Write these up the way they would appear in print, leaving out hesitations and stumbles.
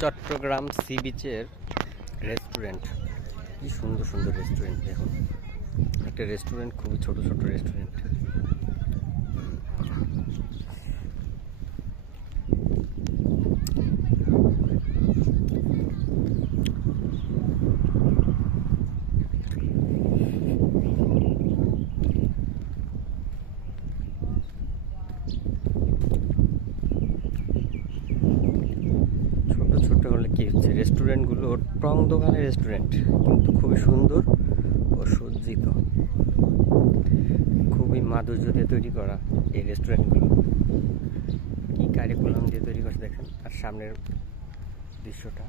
চট্টগ্রাম সি বিচের রেস্টুরেন্ট, কি সুন্দর সুন্দর রেস্টুরেন্ট। দেখুন, একটা রেস্টুরেন্ট, খুবই ছোট ছোট রেস্টুরেন্ট। ছোট ছোট হলে কি হচ্ছে, রেস্টুরেন্টগুলো টং দোকানের রেস্টুরেন্ট, কিন্তু খুবই সুন্দর ও সজ্জিত, খুবই মাধুর্য দিয়ে তৈরি করা এই রেস্টুরেন্টগুলো। কি কারিকুলাম দিয়ে তৈরি করছে দেখেন। আর সামনের দৃশ্যটা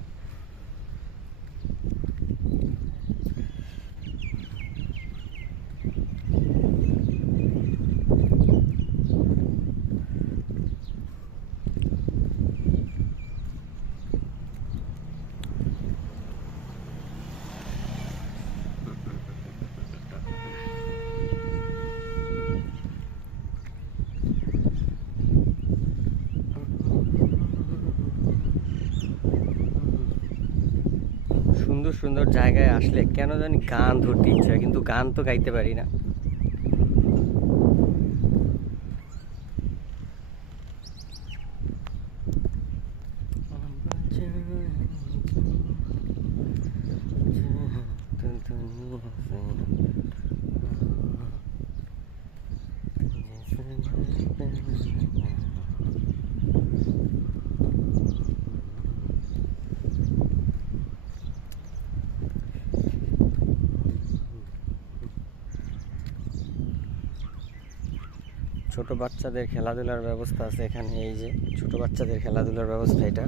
সুন্দর সুন্দর জায়গায় আসলে কেন জানি গান ধরতে ইচ্ছা হয়, কিন্তু গান তো গাইতে পারি না। ছোট বাচ্চাদের খেলাধুলার ব্যবস্থা আছে এখানে। এই যে ছোট বাচ্চাদের খেলাধুলার ব্যবস্থা এটা।